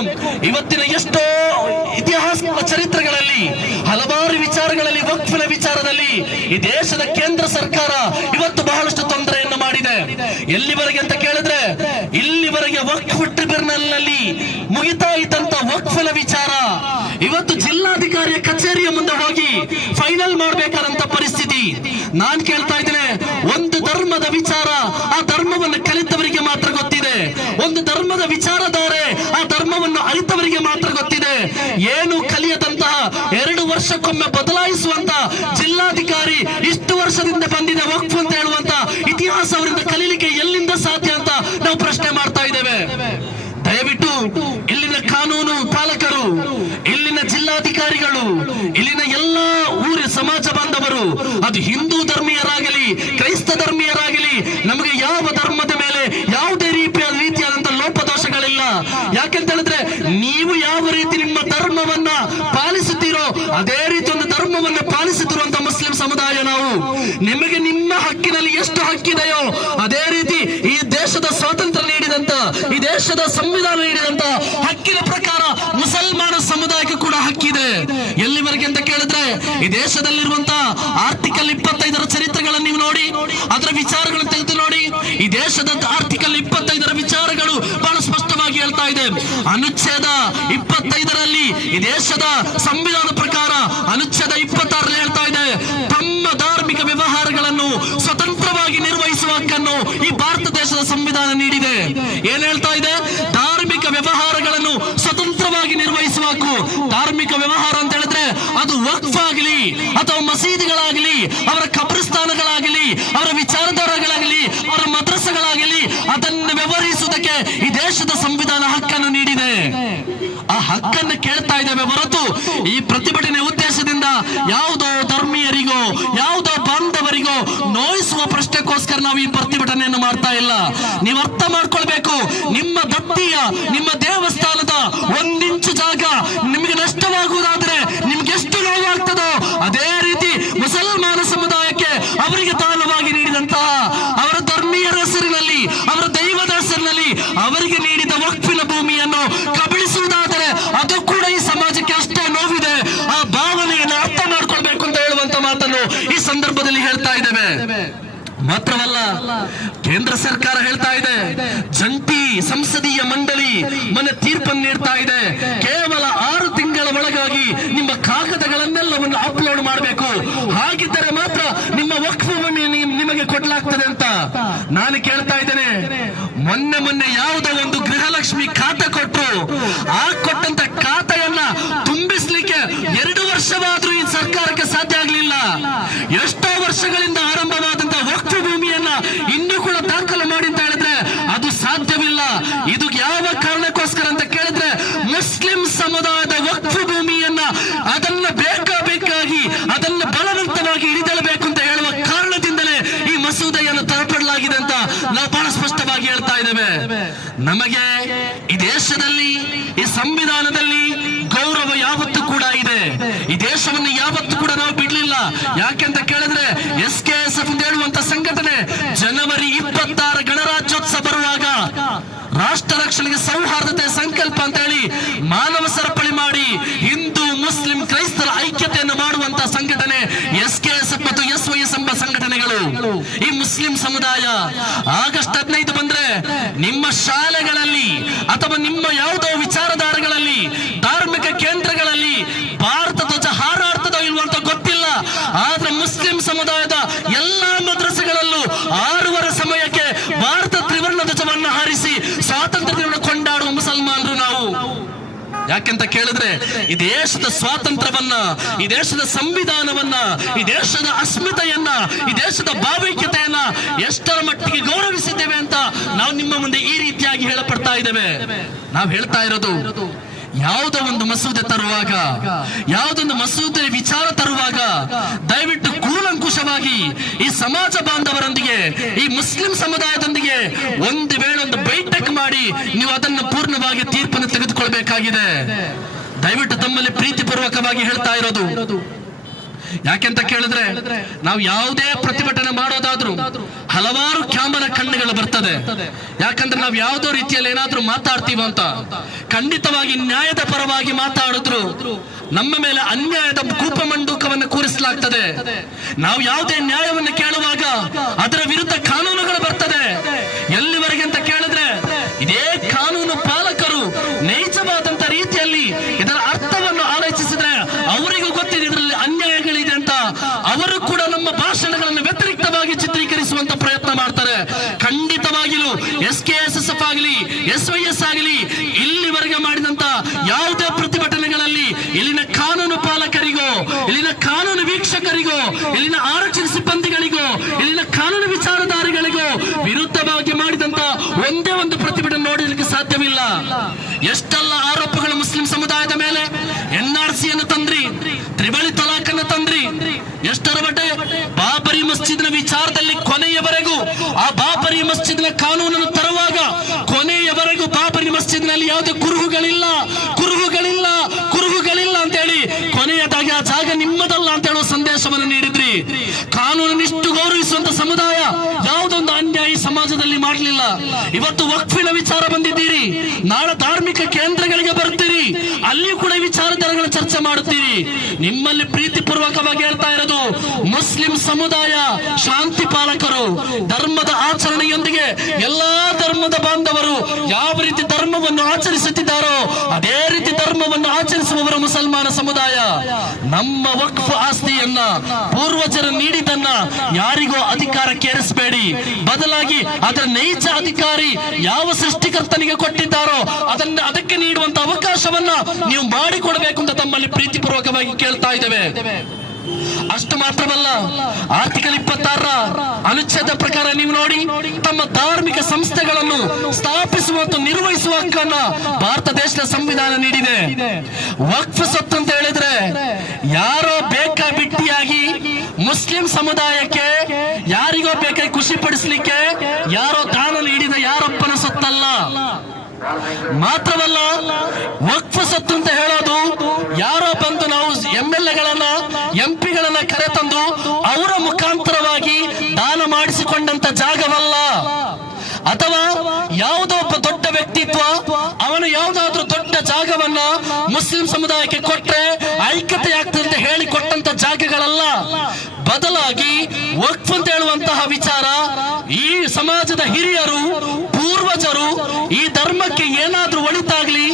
ಇವತ್ತಿನ ಎಷ್ಟೋ ಇತಿಹಾಸ ಚರಿತ್ರೆಗಳಲ್ಲಿ, ಹಲವಾರು ವಿಚಾರಗಳಲ್ಲಿ, ವಕ್ಫ್ನ ವಿಚಾರದಲ್ಲಿ ಈ ದೇಶದ ಕೇಂದ್ರ ಸರ್ಕಾರ ಇವತ್ತು ಬಹಳಷ್ಟು ತೊಂದರೆಯನ್ನು ಮಾಡಿದೆ. ಎಲ್ಲಿವರೆಗೆ ಅಂತ ಕೇಳಿದ್ರೆ, ಇಲ್ಲಿವರೆಗೆ ವಕ್ಫ್ ಟ್ರಿಬ್ಯುನಲ್ ನಲ್ಲಿ ಮುಗಿತಾ ಇದ್ದಂತ ವಕ್ಫ್ನ ವಿಚಾರ ಇವತ್ತು ಜಿಲ್ಲಾಧಿಕಾರಿಯ ಕಚೇರಿಯ ಮುಂದೆ ಹೋಗಿ ಫೈನಲ್ ಮಾಡಬೇಕಾದಂತ ಪರಿಸ್ಥಿತಿ. ನಾನ್ ಕೇಳ್ತಾ ಇದ್ದೇನೆ, ಒಂದು ಧರ್ಮದ ವಿಚಾರ ಆ ಧರ್ಮವನ್ನು ಕಲಿತವರಿಗೆ ಮಾತ್ರ ಗೊತ್ತಿದೆ. ಒಂದು ಧರ್ಮದ ವಿಚಾರಧಾರೆ ಆ ಧರ್ಮವನ್ನು ಅರಿತವರಿಗೆ ಮಾತ್ರ ಗೊತ್ತಿದೆ. ಏನು ಕಲಿಯದಂತಹ 2 ವರ್ಷಕ್ಕೊಮ್ಮೆ ಬದಲಾಯಿಸುವಂತ ಜಿಲ್ಲಾಧಿಕಾರಿ ಇಷ್ಟು ವರ್ಷದಿಂದ ಬಂದಿದೆ ವಕ್ಫ್ ಅಂತ ಹೇಳುವಂತ ಇತಿಹಾಸ ಅವರಿಂದ ಕಲೀಲಿಕ್ಕೆ ಎಲ್ಲಿಂದ ಸಾಧ್ಯ ಅಂತ ನಾವು ಪ್ರಶ್ನೆ ಮಾಡ್ತಾ ಇದ್ದೇವೆ. ದಯವಿಟ್ಟು ಇಲ್ಲಿನ ಕಾನೂನು ಪಾಲಕರು, ಇಲ್ಲಿನ ಜಿಲ್ಲಾಧಿಕಾರಿಗಳು, ಇಲ್ಲಿನ ಎಲ್ಲಾ ಊರ ಸಮಾಜ ಬಾಂಧವರು, ಅದು ಹಿಂದೂ ಧರ್ಮೀಯರಾಗಲಿ ಕ್ರೈಸ್ತ ಧರ್ಮೀಯರಾಗಲಿ, ನಮಗೆ ಯಾವ ಧರ್ಮದ ಮೇಲೆ ಯಾವುದೇ ರೀತಿಯಾದಂತಹ ಲೋಪದೋಷಗಳಿಲ್ಲ. ಯಾಕೆಂತ ಹೇಳಿದ್ರೆ, ನೀವು ಯಾವ ರೀತಿ ನಿಮ್ಮ ಧರ್ಮವನ್ನ ಪಾಲಿಸುತ್ತೀರೋ ಅದೇ ರೀತಿ ಒಂದು ಧರ್ಮವನ್ನು ಪಾಲಿಸುತ್ತಿರುವಂತ ಮುಸ್ಲಿಂ ಸಮುದಾಯ ನಾವು. ನಿಮಗೆ ನಿಮ್ಮ ಹಕ್ಕಿನಲ್ಲಿ ಎಷ್ಟು ಹಕ್ಕಿದೆಯೋ ಅದೇ ರೀತಿ ಈ ದೇಶದ ಸ್ವಾತಂತ್ರ್ಯ ನೀಡಿದಂತ, ಈ ದೇಶದ ಸಂವಿಧಾನ ನೀಡಿದಂತ ಹಕ್ಕಿನ ಪ್ರಕಾರ ಮುಸಲ್ಮಾನ ಸಮುದಾಯಕ್ಕೆ ಕೂಡ ಹಕ್ಕಿದೆ. ಎಲ್ಲಿವರೆಗೆ ಅಂತ ಕೇಳಿದ್ರೆ, ಈ ದೇಶದಲ್ಲಿರುವಂತಹ ಆರ್ಟಿಕಲ್ 25ರ ಚರಿತ್ರೆಗಳನ್ನು ನೀವು ನೋಡಿ, ಅದರ ವಿಚಾರಗಳನ್ನು ತೆಗೆದು ನೋಡಿ. ಈ ದೇಶದ ಆರ್ಟಿಕಲ್ 25ರ ವಿಚಾರಗಳು ಬಹಳ ಸ್ಪಷ್ಟವಾಗಿ ಹೇಳ್ತಾ ಇದೆ. ಅನುಚ್ಛೇದ 25ರಲ್ಲಿ ಈ ದೇಶದ ಸಂವಿಧಾನ ಪ್ರಕಾರ ಅನುಚ್ಛೇದ 26ರಲ್ಲಿ ಹೇಳ್ತಾ ಇದೆ, ತಮ್ಮ ಧಾರ್ಮಿಕ ವ್ಯವಹಾರಗಳನ್ನು ಸ್ವತಂತ್ರವಾಗಿ ನಿರ್ವಹಿಸುವ ಹಕ್ಕನ್ನು ಈ ಭಾರತ ದೇಶದ ಸಂವಿಧಾನ ನೀಡಿದೆ. ಏನ್ ಹೇಳ್ತಾ ಇದೆ? ಧಾರ್ಮಿಕ ವ್ಯವಹಾರಗಳನ್ನು ಸ್ವತಂತ್ರವಾಗಿ ನಿರ್ವಹಿಸುವ ಹಕ್ಕು. ವಕ್ಫ್ ಆಗಲಿ ಅಥವಾ ಮಸೀದಿಗಳಾಗಲಿ, ಅವರ ಕಬ್ರಿಸ್ತಾನಗಳಾಗಲಿ, ಅವರ ವಿಚಾರಧಾರೆಗಳಾಗಲಿ, ಅವರ ಮದ್ರಸೆಗಳಾಗಲಿ, ಅದನ್ನು ವ್ಯವಹರಿಸುವುದಕ್ಕೆ ಈ ದೇಶದ ಸಂವಿಧಾನ ಹಕ್ಕನ್ನು ನೀಡಿದೆ. ಆ ಹಕ್ಕನ್ನು ಕೇಳ್ತಾ ಇದ್ದೇವೆ ಹೊರತು ಈ ಪ್ರತಿಭಟನೆ ಉದ್ದೇಶದಿಂದ ಯಾವುದೋ ಧರ್ಮೀಯರಿಗೋ ಯಾವುದೋ ಬಾಂಧವರಿಗೋ ನೋಯಿಸುವ ಪ್ರಶ್ನೆಗೋಸ್ಕರ ನಾವು ಈ ಪ್ರತಿಭಟನೆಯನ್ನು ಮಾಡ್ತಾ ಇಲ್ಲ. ನೀವು ಅರ್ಥ ಮಾಡ್ಕೊಳ್ಬೇಕು, ನಿಮ್ಮ ದತ್ತಿಯ, ನಿಮ್ಮ ದೇವಸ್ಥಾನದ ಒಂದಿಂಚು ಜಾಗ ನಿಮಗೆ ನಷ್ಟವಾಗುವುದಾದ್ರೆ ನಿಮ್ಗೆ ಎಷ್ಟು ನೋವಾಗ್ತದೋ ಅದೇ ರೀತಿ ಮುಸಲ್ಮಾನ ಸಮುದಾಯಕ್ಕೆ ಅವರಿಗೆ ತಾಳವಾಗಿ ನೀಡಿದಂತಹ ಅವರ ಧರ್ಮೀಯರ ಹೆಸರಿನಲ್ಲಿ, ಅವರ ದೈವದ ಹೆಸರಿನಲ್ಲಿ ಅವರಿಗೆ ನೀಡಿದ ವಕ್ಫಿನ ಭೂಮಿಯನ್ನು ಕಬಳಿಸುವುದಾದರೆ ಅದು ಕೂಡ ಈ ಸಮಾಜಕ್ಕೆ ಅಷ್ಟೇ ನೋವಿದೆ. ಆ ಭಾವನೆಯನ್ನು ಅರ್ಥ ಮಾಡ್ಕೊಳ್ಬೇಕು ಅಂತ ಹೇಳುವಂತ ಮಾತನ್ನು ಈ ಸಂದರ್ಭದಲ್ಲಿ ಹೇಳ್ತಾ ಇದ್ದೇವೆ. ಮಾತ್ರವಲ್ಲ, ಕೇಂದ್ರ ಸರ್ಕಾರ ಹೇಳ್ತಾ ಇದೆ, ಜಂಟಿ ಸಂಸದೀಯ ಮಂಡಳಿ ಮೊನ್ನೆ ತೀರ್ಪನ್ನು ನೀಡ್ತಾ ಇದೆ, ಕೇವಲ 6 ತಿಂಗಳ ಒಳಗಾಗಿ ನಿಮ್ಮ ಕಾಗದಗಳನ್ನೆಲ್ಲವನ್ನು ಅಪ್ಲೋಡ್ ಮಾಡಬೇಕು, ಹಾಗಿದ್ದರೆ ಮಾತ್ರ ನಿಮ್ಮ ವಕ್ಫ್ ಭೂಮಿ ನಿಮಗೆ ಕೊಡಲಾಗ್ತದೆ ಅಂತ. ನಾನು ಕೇಳ್ತಾ ಇದ್ದೇನೆ, ಮೊನ್ನೆ ಯಾವುದೋ ಒಂದು ಗೃಹಲಕ್ಷ್ಮಿ ಖಾತೆ ಕೊಟ್ಟರು, ಆ ಕೊಟ್ಟಂತ ಖಾತೆಯನ್ನ ತುಂಬಿಸ್ಲಿಕ್ಕೆ 2 ವರ್ಷವಾದ್ರೂ ಈ ಸರ್ಕಾರಕ್ಕೆ ಸಾಧ್ಯ ಆಗ್ಲಿಲ್ಲ. ಎಷ್ಟೋ ವರ್ಷಗಳಿಂದ ಆರಂಭವಾದಂತ ವಕ್ಫ್ ಭೂಮಿಯನ್ನ ಇನ್ನೂ ಕೂಡ ದಾಖಲು ಮಾಡಿ ಅಂತ ಹೇಳಿದ್ರೆ ಅದು ಸಾಧ್ಯವಿಲ್ಲ. ಇದು ಯಾವ ಕಾರಣಕ್ಕೋಸ್ಕರ ಅಂತ ಕೇಳಿದ್ರೆ ಮುಸ್ಲಿಂ ಸಮುದಾಯದ ವಕ್ಫ್ ಭೂಮಿಯನ್ನ ಅದನ್ನ ಬೇಕಾಗಿ ಅದನ್ನ ಬಲವಂತವಾಗಿ ಹಿಡಿದಳಬೇಕು ಅಂತ ಹೇಳುವ ಕಾರಣದಿಂದಲೇ ಈ ಮಸೂದೆಯನ್ನು ತರಪಡಲಾಗಿದೆ ಅಂತ ನಾವು ಬಹಳ ಸ್ಪಷ್ಟವಾಗಿ ಹೇಳ್ತಾ ಇದ್ದೇವೆ. ನಮಗೆ ಈ ದೇಶದಲ್ಲಿ, ಈ ಸಂವಿಧಾನದಲ್ಲಿ ಗೌರವ ಯಾವತ್ತೂ ಕೂಡ ಇದೆ. ಈ ದೇಶವನ್ನು ಯಾವತ್ತೂ ಕೂಡ ನಾವು ಬಿಡ್ಲಿಲ್ಲ. ಯಾಕೆಂತ ಕೇಳಿದ್ರೆ SKSF ಅಂತ ಹೇಳುವಂತ ಸಂಘಟನೆ ಜನವರಿ 26 ಗಣರಾಜ್ಯೋತ್ಸವ ಬರುವಾಗ ರಾಷ್ಟ್ರ ರಕ್ಷಣೆಗೆ ಸೌಹಾರ್ದತೆ ಸಂಕಲ್ಪ ಅಂತ ಹೇಳಿ ಮಾನವ ಸರಪಳಿ ಮಾಡಿ ಹಿಂದೂ ಮುಸ್ಲಿಂ ಕ್ರೈಸ್ತರ ಐಕ್ಯತೆಯನ್ನು ಮಾಡುವಂತ ಸಂಘಟನೆ SKSF ಮತ್ತು SYS ಎಂಬ ಸಂಘಟನೆಗಳು. ಈ ಮುಸ್ಲಿಂ ಸಮುದಾಯ ಆಗಸ್ಟ್ 15 ಬಂದ್ರೆ ನಿಮ್ಮ ಶಾಲೆಗಳಲ್ಲಿ ಅಥವಾ ನಿಮ್ಮ ಯಾವುದೋ ವಿಚಾರಧಾರೆಗಳಲ್ಲಿ, ಧಾರ್ಮಿಕ ಕೇಂದ್ರಗಳಲ್ಲಿ ಭಾರತ ಧ್ವಜ ಹಾರಾಡ್ತದೋ ಇಲ್ವೋ ಅಂತ ಗೊತ್ತಿಲ್ಲ, ಆದ್ರೆ ಮುಸ್ಲಿಂ ಸಮುದಾಯದ ಎಲ್ಲಾ ಮದ್ರಸೆಗಳಲ್ಲೂ 6:30 ಸಮಯಕ್ಕೆ ಭಾರತ ತ್ರಿವರ್ಣ ಧ್ವಜವನ್ನು ಹಾರಿಸಿ ಸ್ವಾತಂತ್ರ್ಯ ದಿನ ಕೊಂಡಾಡುವ ಮುಸಲ್ಮಾನರು ನಾವು. ಯಾಕೆಂತ ಕೇಳಿದ್ರೆ ಈ ದೇಶದ ಸ್ವಾತಂತ್ರ್ಯವನ್ನ, ಈ ದೇಶದ ಸಂವಿಧಾನವನ್ನ, ಈ ದೇಶದ ಅಸ್ಮಿತೆಯನ್ನ, ಈ ದೇಶದ ಭಾವೈಕ್ಯತೆಯನ್ನ ಎಷ್ಟರ ಮಟ್ಟಿಗೆ ಗೌರವಿಸಿದ್ದೇವೆ ಅಂತ ನಾವು ನಿಮ್ಮ ಮುಂದೆ ಈ ರೀತಿಯಾಗಿ ಹೇಳಪಡ್ತಾ ಇದ್ದೇವೆ. ನಾವು ಹೇಳ್ತಾ ಇರೋದು, ಯಾವುದೋ ಒಂದು ಮಸೂದೆ ತರುವಾಗ, ಯಾವುದೊಂದು ಮಸೂದೆ ವಿಚಾರ ತರುವಾಗ ದಯವಿಟ್ಟು ಕೂಲಂಕುಷವಾಗಿ ಈ ಸಮಾಜ ಬಾಂಧವರೊಂದಿಗೆ, ಈ ಮುಸ್ಲಿಂ ಸಮುದಾಯದೊಂದಿಗೆ ಒಂದು ವೇಳೆ ಒಂದು ಬೈಠಕ್ ಮಾಡಿ ನೀವು ಅದನ್ನು ಪೂರ್ಣವಾಗಿ ತೀರ್ಪನ್ನು ತೆಗೆದುಕೊಳ್ಬೇಕಾಗಿದೆ. ದಯವಿಟ್ಟು ತಮ್ಮಲ್ಲಿ ಪ್ರೀತಿಪೂರ್ವಕವಾಗಿ ಹೇಳ್ತಾ ಇರೋದು. ಯಾಕೆಂತ ಕೇಳಿದ್ರೆ ನಾವು ಯಾವುದೇ ಪ್ರತಿಭಟನೆ ಮಾಡೋದಾದ್ರೂ ಹಲವಾರು ಕ್ಯಾಮರಾ ಕಣ್ಣುಗಳು ಬರ್ತದೆ. ಯಾಕಂದ್ರೆ ನಾವು ಯಾವುದೋ ರೀತಿಯಲ್ಲಿ ಏನಾದ್ರೂ ಮಾತಾಡ್ತೀವ ಅಂತ, ಖಂಡಿತವಾಗಿ ನ್ಯಾಯದ ಪರವಾಗಿ ಮಾತಾಡಿದ್ರು ನಮ್ಮ ಮೇಲೆ ಅನ್ಯಾಯದ ಕೂಪಮಂಡೂಕವನ್ನು ಕೂರಿಸಲಾಗ್ತದೆ. ನಾವು ಯಾವುದೇ ನ್ಯಾಯವನ್ನು ಕೇಳುವಾಗ ಅದರ ವಿರುದ್ಧ ಕಾನೂನುಗಳು ಬರ್ತದೆ. ಎಲ್ಲಿವರೆಗೆ ಅಂತ ಕೇಳಿದ್ರೆ ಇದೇ ಕಾನೂನು ಪಾಲಕರು ನೈಜವಾದಂತ ರೀತಿಯಲ್ಲಿ ಇದರ ಅರ್ಥವನ್ನು ಆಲೋಚಿಸಿದ್ರೆ ಅವರಿಗೂ ಗೊತ್ತಿದೆ ಇದರಲ್ಲಿ ಅನ್ಯಾಯಗಳಿದೆ ಅಂತ. ಅವರು ಕೂಡ ನಮ್ಮ ಭಾಷಣಗಳನ್ನು ವ್ಯತಿರಿಕ್ತವಾಗಿ ಚಿತ್ರೀಕರಿಸುವಂತ ಪ್ರಯತ್ನ ಮಾಡ್ತಾರೆ. ಖಂಡಿತವಾಗಿಯೂ SKSF ಆಗಲಿ, SYS ಆಗಲಿ ಇಲ್ಲಿವರೆಗೆ ಮಾಡಿದಂತ ಯಾವುದೇ ಪ್ರತಿಭಟನೆಗಳಲ್ಲಿ ಇಲ್ಲಿನ ಕಾನೂನು ಪಾಲಕರಿಗೋ, ಇಲ್ಲಿನ ಕಾನೂನು ವೀಕ್ಷಕರಿಗೋ, ಇಲ್ಲಿನ ಆರಕ್ಷಕ ಸಿಬ್ಬಂದಿಗಳಿಗೋ, ಇಲ್ಲಿನ ಕಾನೂನು ವಿಚಾರಧಾರಿಗಳಿಗೋ ವಿರುದ್ಧವಾಗಿ ಮಾಡಿದಂತ ಒಂದೇ ಒಂದು ಪ್ರತಿಭಟನೆ ನೋಡಲಿಕ್ಕೆ ಸಾಧ್ಯವಿಲ್ಲ. ಎಷ್ಟೆಲ್ಲ ಆರೋಪಗಳು ಮುಸ್ಲಿಂ ಸಮುದಾಯದ ಮೇಲೆ, NRCಯನ್ನು ತಂದ್ರಿ, ತ್ರಿವಳಿ ತಲಾಖನ್ನು ತಂದ್ರಿ, ಎಷ್ಟರ ಬಟ್ಟೆ ಬಾಬರಿ ಮಸ್ಜಿದ್ನ ವಿಚಾರದಲ್ಲಿ ಕೊನೆಯವರೆಗೂ ಆ ಬಾಬರಿ ಮಸ್ಜಿದ್ನ ಕಾನೂನನ್ನು ತರುವಾಗ ಕೊನೆಯವರೆಗೂ ಬಾಬರಿ ಮಸ್ಜಿದ್ನಲ್ಲಿ ಯಾವುದೇ ಕುರುಹುಗಳಿಲ್ಲ ಅಂತ ಹೇಳಿ ಕೊನೆಯದಾಗಿ ಆ ಜಾಗ ನಿಮ್ಮದಲ್ಲ ಅಂತ ಹೇಳುವ ಸಂದೇಶವನ್ನು ನೀಡಿದ್ರಿ. ಕಾನೂನನ್ನಿಷ್ಟು ಗೌರವಿಸುವಂತ ಸಮುದಾಯ ಯಾವುದೊಂದು ಅನ್ಯಾಯ ಸಮಾಜದಲ್ಲಿ ಮಾಡಲಿಲ್ಲ. ಇವತ್ತು ವಕ್ಫಿನ ವಿಚಾರ ಬಂದಿದ್ದೀರಿ, ನಾಳೆ ಧಾರ್ಮಿಕ ಕೇಂದ್ರಗಳಿಗೆ ಬರ್ತೀರಿ, ಅಲ್ಲಿಯೂ ಕೂಡ ವಿಚಾರಧಾರೆಗಳ ಚರ್ಚೆ ಮಾಡುತ್ತೀರಿ. ನಿಮ್ಮಲ್ಲಿ ಪ್ರೀತಿಪೂರ್ವಕವಾಗಿ ಹೇಳ್ತಾ ಇರೋದು, ಮುಸ್ಲಿಂ ಸಮುದಾಯ ಶಾಂತಿ ಪಾಲಕರು, ಧರ್ಮದ ಆಚರಣೆಯೊಂದಿಗೆ ಎಲ್ಲಾ ಧರ್ಮದ ಬಾಂಧವರು ಯಾವ ರೀತಿ ಧರ್ಮವನ್ನು ಆಚರಿಸುತ್ತಿದ್ದಾರೋ ಅದೇ ರೀತಿ ಧರ್ಮವನ್ನು ಆಚರಿಸುವವರು ಮುಸಲ್ಮಾನ ಸಮುದಾಯ. ನಮ್ಮ ವಕ್ಫ್ ಆಸ್ತಿಯನ್ನ ಪೂರ್ವಜರು ನೀಡಿದನ್ನ ಯಾರಿಗೂ ಅಧಿಕಾರಕ್ಕೇರಿಸಬೇಡಿ. ಬದಲಾಗಿ ಅದರ ನೈಜ ಅಧಿಕಾರಿ ಯಾವ ಸೃಷ್ಟಿಕರ್ತನಿಗೆ ಕೊಟ್ಟಿದ್ದಾರೋ ಅದಕ್ಕೆ ನೀಡುವಂತ ಅವಕಾಶವನ್ನ ನೀವು ಮಾಡಿಕೊಡಬೇಕು ಅಂತ ತಮ್ಮಲ್ಲಿ ಪ್ರೀತಿಪೂರ್ವಕವಾಗಿ ಕೇಳ್ತಾ ಇದ್ದೇವೆ. ಅಷ್ಟು ಮಾತ್ರವಲ್ಲ, ಆರ್ಟಿಕಲ್ 26ರ ಅನುಚ್ಛೇದ ಪ್ರಕಾರ ನೀವು ನೋಡಿ, ತಮ್ಮ ಧಾರ್ಮಿಕ ಸಂಸ್ಥೆಗಳನ್ನು ಸ್ಥಾಪಿಸುವ ಮತ್ತು ನಿರ್ವಹಿಸುವ ಹಕ್ಕನ್ನ ಭಾರತ ದೇಶದ ಸಂವಿಧಾನ ನೀಡಿದೆ. ವಕ್ಫ್ ಸ್ವತ್ತು ಅಂತ ಹೇಳಿದ್ರೆ ಯಾರೋ ಬೇಕಾಬಿಟ್ಟಿಯಾಗಿ ಮುಸ್ಲಿಂ ಸಮುದಾಯಕ್ಕೆ ಯಾರಿಗೋ ಬೇಕಾಗಿ ಖುಷಿ ಪಡಿಸ್ಲಿಕ್ಕೆ ಯಾರೋ ದಾನ ನೀಡಿದ ಯಾರಪ್ಪನ ಸೊತ್ತಲ್ಲ. ಮಾತ್ರವಲ್ಲ, ವಕ್ಫ್ ಸ್ವತ್ತು ಅಂತ ಹೇಳೋದು ಯಾರೋ ಬಂದು ನಾವು MLAಗಳನ್ನ MP ಗಳನ್ನ ಕರೆತಂದು ಅವರ ಮುಖಾಂತರವಾಗಿ ದಾನ ಮಾಡಿಸಿಕೊಂಡಂತ ಜಾಗವಲ್ಲ. ಅಥವಾ ಯಾವುದೋ ಒಬ್ಬ ದೊಡ್ಡ ವ್ಯಕ್ತಿತ್ವ ಅವನು ಯಾವುದಾದ್ರೂ ದೊಡ್ಡ ಜಾಗವನ್ನ ಮುಸ್ಲಿಂ ಸಮುದಾಯಕ್ಕೆ ಕೊಟ್ರೆ ಐಕ್ಯತೆ ಆಗ್ತದೆ ಅಂತ ಹೇಳಿ ಕೊಟ್ಟಂತ ಜಾಗಗಳಲ್ಲ. ಬದಲಾಗಿ ವಕ್ಫ್ ಅಂತ ಹೇಳುವಂತಹ ವಿಚಾರ ಈ ಸಮಾಜದ ಹಿರಿಯರು ಪೂರ್ವಜರು ಈ ಧರ್ಮಕ್ಕೆ ಏನಾದ್ರೂ ಒಳಿತಾಗ್ಲಿ,